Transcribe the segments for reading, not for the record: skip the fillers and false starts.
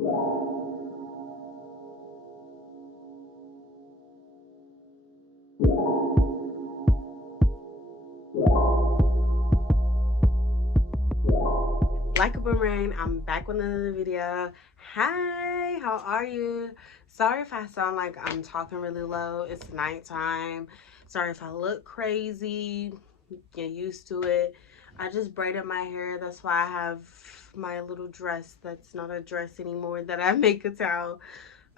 Like a boomerang, I'm back with another video. Hi, how are you? Sorry if I sound like I'm talking really low. It's nighttime. Sorry if I look crazy. Get used to it. I just braided my hair. That's why I have my little dress that's not a dress anymore that I make a towel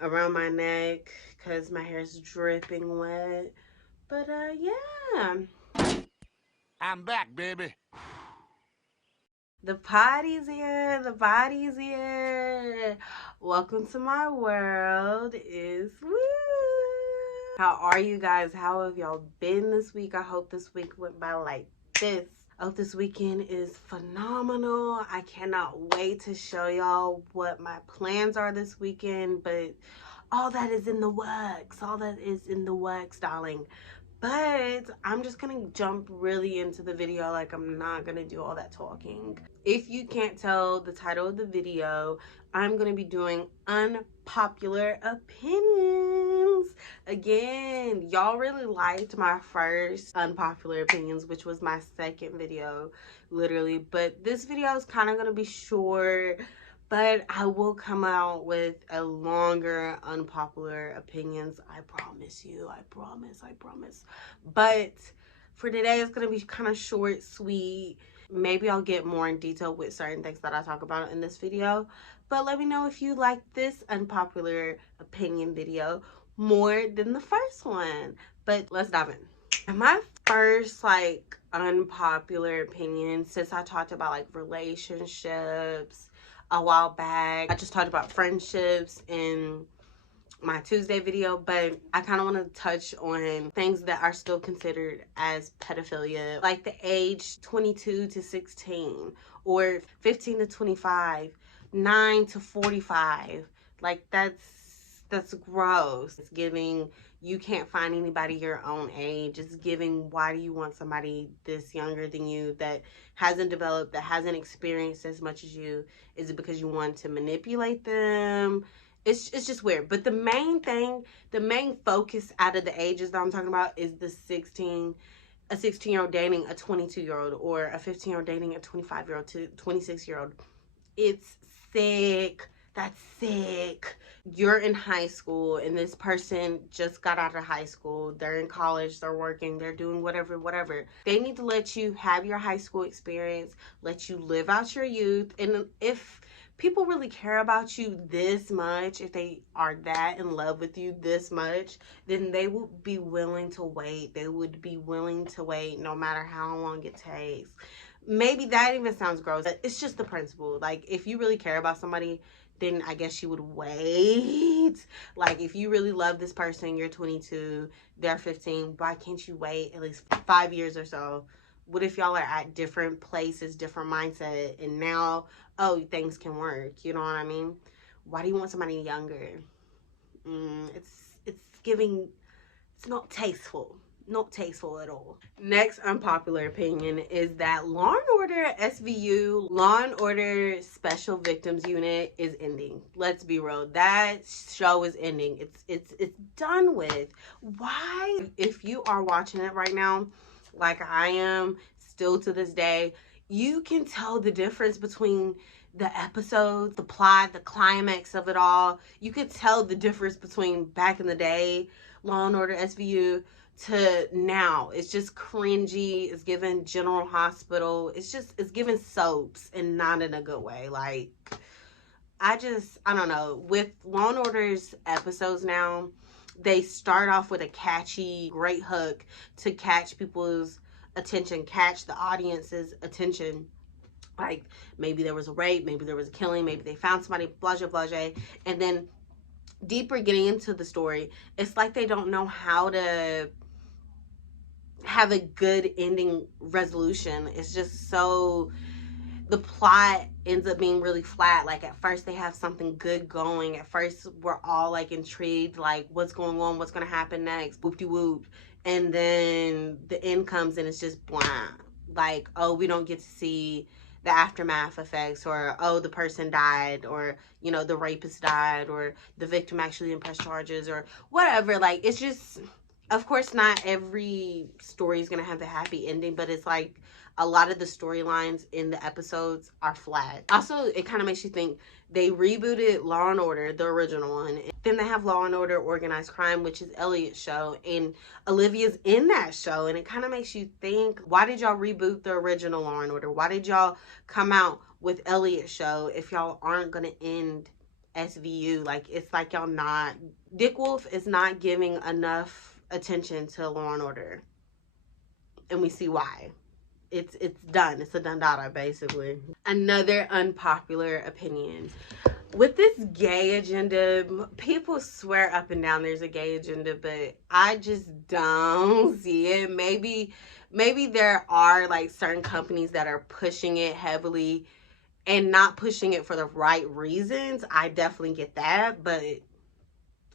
around my neck because my hair is dripping wet. But yeah. I'm back, baby. The party's here. The body's here. Welcome to my world. Is woo. How are you guys? How have y'all been this week? I hope this week went by like this. I hope this weekend is phenomenal. I cannot wait to show y'all what my plans are this weekend, but all that is in the works. All that is in the works, darling. But I'm just gonna jump really into the video. Like, I'm not gonna do all that talking. If you can't tell the title of the video, I'm gonna be doing unpopular opinions. Again, y'all really liked my first unpopular opinions, which was my second video, literally. But this video is kind of gonna be short, but I will come out with a longer unpopular opinions. I promise you. I promise. But for today, it's going to be kind of short, sweet. Maybe I'll get more in detail with certain things that I talk about in this video. But let me know if you like this unpopular opinion video more than the first one. But let's dive in. And my first like unpopular opinion, since I talked about like relationships a while back, I just talked about friendships in my Tuesday video, but I kind of want to touch on things that are still considered as pedophilia, like the age 22 to 16 or 15 to 25, 9 to 45. Like that's gross. It's giving you can't find anybody your own age. It's giving, why do you want somebody this younger than you that hasn't developed, that hasn't experienced as much as you? Is it because you want to manipulate them? It's just weird. But the main thing, the main focus out of the ages that I'm talking about is the a 16-year-old dating a 22-year-old, or a 15-year-old dating a 25-year-old to 26-year-old. It's sick. That's sick. You're in high school and this person just got out of high school. They're in college, they're working, they're doing whatever. They need to let you have your high school experience, let you live out your youth. And if people really care about you this much, if they are that in love with you this much, then they will be willing to wait. They would be willing to wait no matter how long it takes. Maybe that even sounds gross. It's just the principle. Like, if you really care about somebody, then I guess you would wait. Like, if you really love this person, you're 22, they're 15, why can't you wait at least 5 years or so? What if y'all are at different places, different mindset, and now, oh, things can work? You know what I mean? Why do you want somebody younger? It's giving, it's not tasteful. Not tasteful at all. Next unpopular opinion is that Law & Order SVU, Law & Order Special Victims Unit, is ending. Let's be real. That show is ending. It's done with. Why? If you are watching it right now, like I am, still to this day, you can tell the difference between the episodes, the plot, the climax of it all. You could tell the difference between back in the day, Law & Order SVU, to now. It's just cringy. It's given General Hospital. It's given soaps, and not in a good way. Like, I don't know. With Law & Order's episodes now, they start off with a catchy, great hook to catch people's attention, catch the audience's attention. Like, maybe there was a rape, maybe there was a killing, maybe they found somebody, blah, blah, blah. And then deeper getting into the story, it's like they don't know how to have a good ending resolution. It's just so, the plot ends up being really flat. Like, at first they have something good going. At first we're all like intrigued, like what's going on, what's gonna happen next, whoop-de-whoop. And then the end comes and it's just blah. Like, oh, we don't get to see the aftermath effects, or oh, the person died, or you know, the rapist died, or the victim actually didn't press charges, or whatever. Like, it's just, of course, not every story is gonna have the happy ending, but it's like a lot of the storylines in the episodes are flat. Also, it kind of makes you think they rebooted Law and Order, the original one. Then they have Law and Order Organized Crime, which is Elliot's show, and Olivia's in that show. And it kind of makes you think, why did y'all reboot the original Law and Order? Why did y'all come out with Elliot's show if y'all aren't going to end SVU? Like, it's like y'all not... Dick Wolf is not giving enough attention to Law and Order. And we see why. It's done. It's a done data, basically. Another unpopular opinion. With this gay agenda, people swear up and down there's a gay agenda, but I just don't see it. Maybe there are like certain companies that are pushing it heavily and not pushing it for the right reasons. I definitely get that. But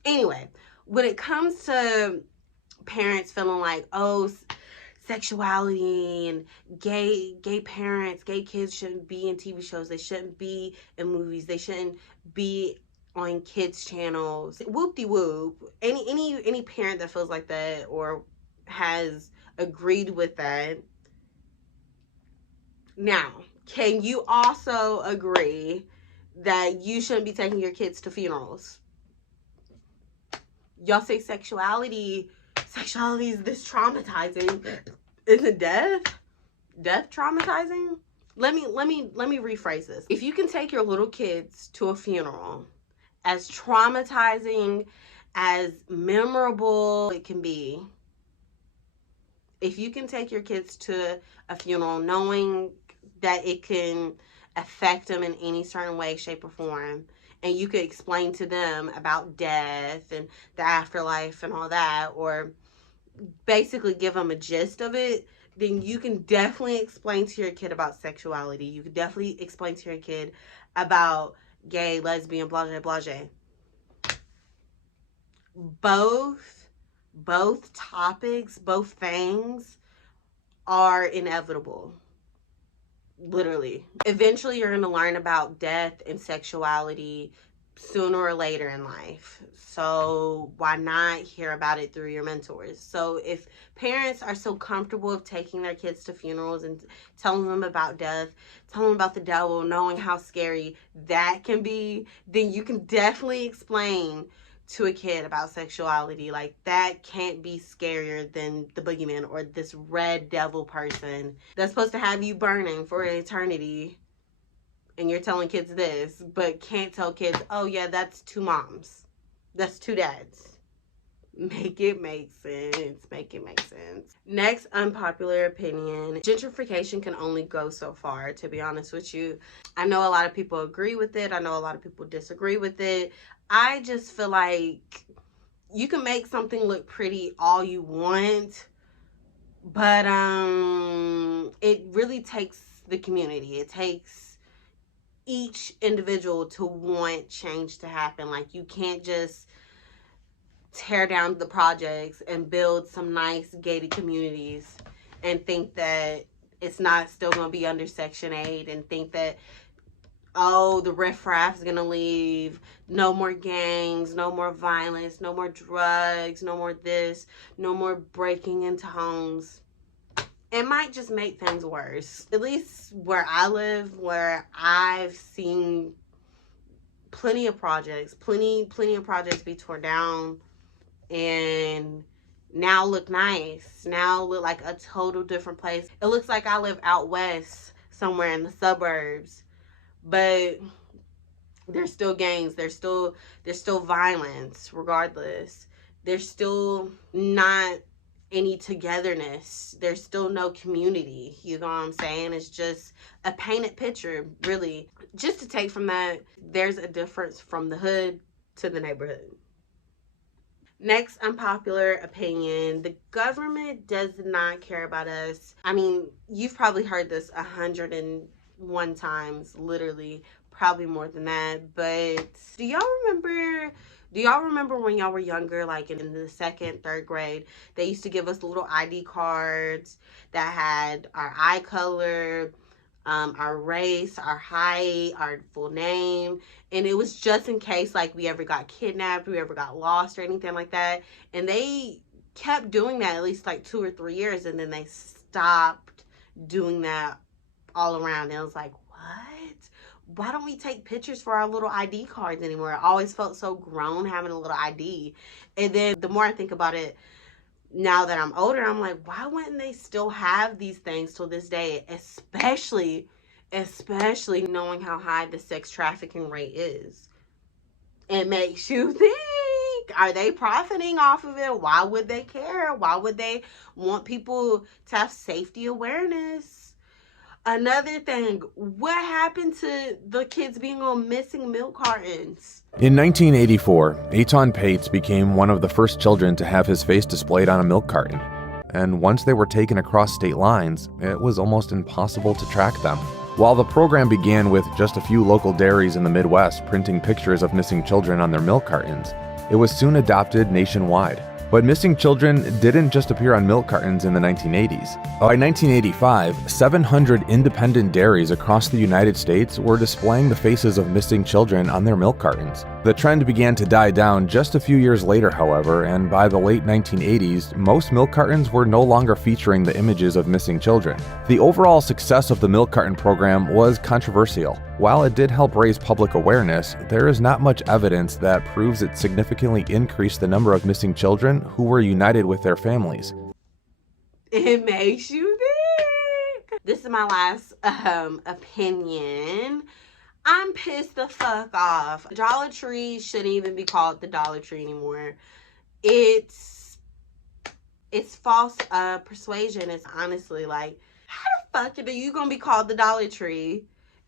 anyway, when it comes to parents feeling like, oh, sexuality and gay parents, gay kids shouldn't be in TV shows, they shouldn't be in movies, they shouldn't be on kids channels, whoop-de-whoop. Any parent that feels like that or has agreed with that, now, can you also agree that you shouldn't be taking your kids to funerals? Y'all say sexuality is this traumatizing. Isn't death traumatizing? Let me rephrase this. If you can take your little kids to a funeral, as traumatizing, as memorable it can be, if you can take your kids to a funeral knowing that it can affect them in any certain way, shape, or form, and you could explain to them about death and the afterlife and all that, or basically give them a gist of it, then you can definitely explain to your kid about sexuality. You can definitely explain to your kid about gay, lesbian, blase, blase. Both topics, both things are inevitable. Literally. Eventually, you're going to learn about death and sexuality sooner or later in life. So why not hear about it through your mentors? So if parents are so comfortable of taking their kids to funerals and telling them about death, telling them about the devil, knowing how scary that can be, then you can definitely explain to a kid about sexuality. Like, that can't be scarier than the boogeyman or this red devil person that's supposed to have you burning for an eternity. And you're telling kids this, but can't tell kids, oh yeah, that's two moms. That's two dads. Make it make sense. Make it make sense. Next unpopular opinion. Gentrification can only go so far, to be honest with you. I know a lot of people agree with it. I know a lot of people disagree with it. I just feel like you can make something look pretty all you want, but it really takes the community. It takes each individual to want change to happen. Like, you can't just tear down the projects and build some nice gated communities and think that it's not still going to be under Section 8, and think that, oh, the riffraff is going to leave. No more gangs, no more violence, no more drugs, no more this, no more breaking into homes. It might just make things worse. At least where I live, where I've seen plenty of projects be torn down and now look nice. Now look like a total different place. It looks like I live out west somewhere in the suburbs, but there's still gangs. There's still violence regardless. There's still not any togetherness. There's still no community. You know what I'm saying? It's just a painted picture, really. Just to take from that, there's a difference from the hood to the neighborhood. Next unpopular opinion. The government does not care about us. I mean, you've probably heard this 101 times, literally, probably more than that. But do y'all remember when y'all were younger, like in the second, third grade, they used to give us little ID cards that had our eye color, our race, our height, our full name. And it was just in case like we ever got kidnapped, we ever got lost or anything like that. And they kept doing that at least like 2 or 3 years, and then they stopped doing that all around. And I was like, what? Why don't we take pictures for our little ID cards anymore? I always felt so grown having a little ID. And then the more I think about it, now that I'm older, I'm like, why wouldn't they still have these things till this day? Especially knowing how high the sex trafficking rate is. It makes you think, are they profiting off of it? Why would they care? Why would they want people to have safety awareness? Another thing, what happened to the kids being on missing milk cartons? In 1984, Eitan Pates became one of the first children to have his face displayed on a milk carton. And once they were taken across state lines, it was almost impossible to track them. While the program began with just a few local dairies in the Midwest printing pictures of missing children on their milk cartons, it was soon adopted nationwide. But missing children didn't just appear on milk cartons in the 1980s. By 1985, 700 independent dairies across the United States were displaying the faces of missing children on their milk cartons. The trend began to die down just a few years later, however, and by the late 1980s, most milk cartons were no longer featuring the images of missing children. The overall success of the milk carton program was controversial. While it did help raise public awareness, there is not much evidence that proves it significantly increased the number of missing children who were united with their families. It makes you think. This is my last opinion. I'm pissed the fuck off. Dollar Tree shouldn't even be called the Dollar Tree anymore. It's false persuasion. It's honestly like, how the fuck are you gonna be called the Dollar Tree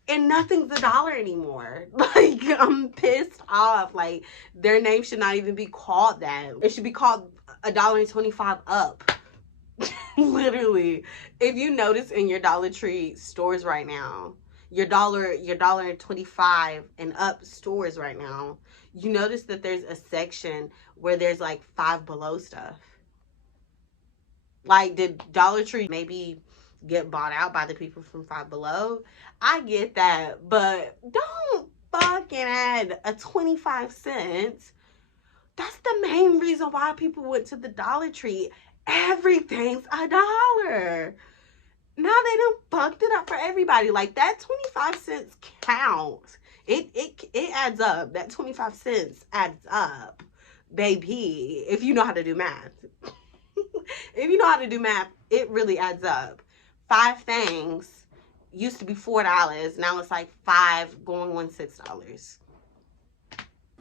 and nothing's a dollar anymore? Like, I'm pissed off. Like, their name should not even be called that. It should be called $1.25 up. Literally. If you notice in your Dollar Tree stores right now, your $1.25 and up stores right now, you notice that there's a section where there's like Five Below stuff. Like, did Dollar Tree maybe get bought out by the people from Five Below? I get that, but don't fucking add a 25 cents. That's the main reason why people went to the Dollar Tree. Everything's a dollar. Now they done fucked it up for everybody. Like, that 25 cents counts. It adds up. That 25 cents adds up, baby. If you know how to do math. If you know how to do math, it really adds up. 5 things used to be $4. Now it's like 5 going on $6.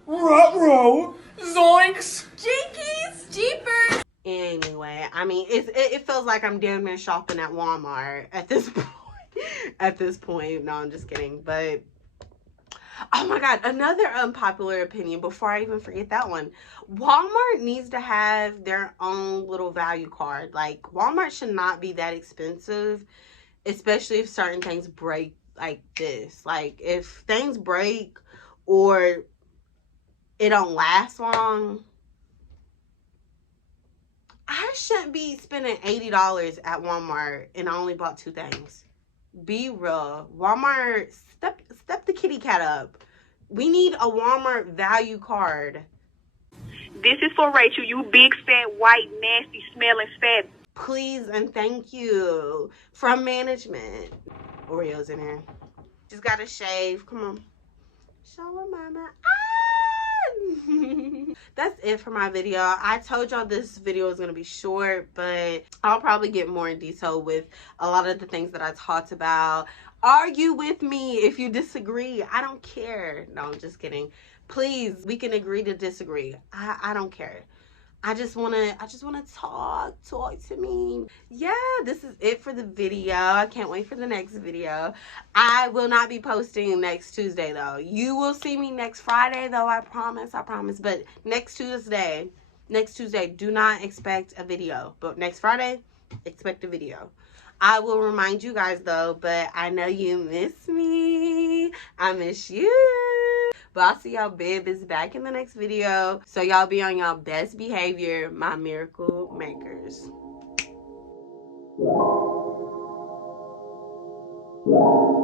Ruh-roh! Zoinks! Jinkies! Jeepers! Anyway, I mean, it feels like I'm damn near shopping at Walmart at this point. At this point. No, I'm just kidding. But, oh my God, another unpopular opinion before I even forget that one. Walmart needs to have their own little value card. Like, Walmart should not be that expensive, especially if certain things break like this. Like, if things break or it don't last long, I shouldn't be spending $80 at Walmart and I only bought 2 things. Be real. Walmart, step the kitty cat up. We need a Walmart value card. This is for Rachel, you big, fat, white, nasty, smelling, fat. Please and thank you. From management. Oreos in here. Just gotta shave. Come on. Show her mama. That's it for my video. I told y'all this video is going to be short, but I'll probably get more in detail with a lot of the things that I talked about. Argue with me if you disagree. I don't care. No, I'm just kidding. Please, we can agree to disagree. I don't care. I just wanna talk to me. Yeah, this is it for the video. I can't wait for the next video. I will not be posting next Tuesday though. You will see me next Friday though, I promise. But next Tuesday, do not expect a video. But next Friday, expect a video. I will remind you guys though, but I know you miss me. I miss you. But I'll see y'all babies back in the next video. So y'all be on y'all best behavior, my miracle makers. you.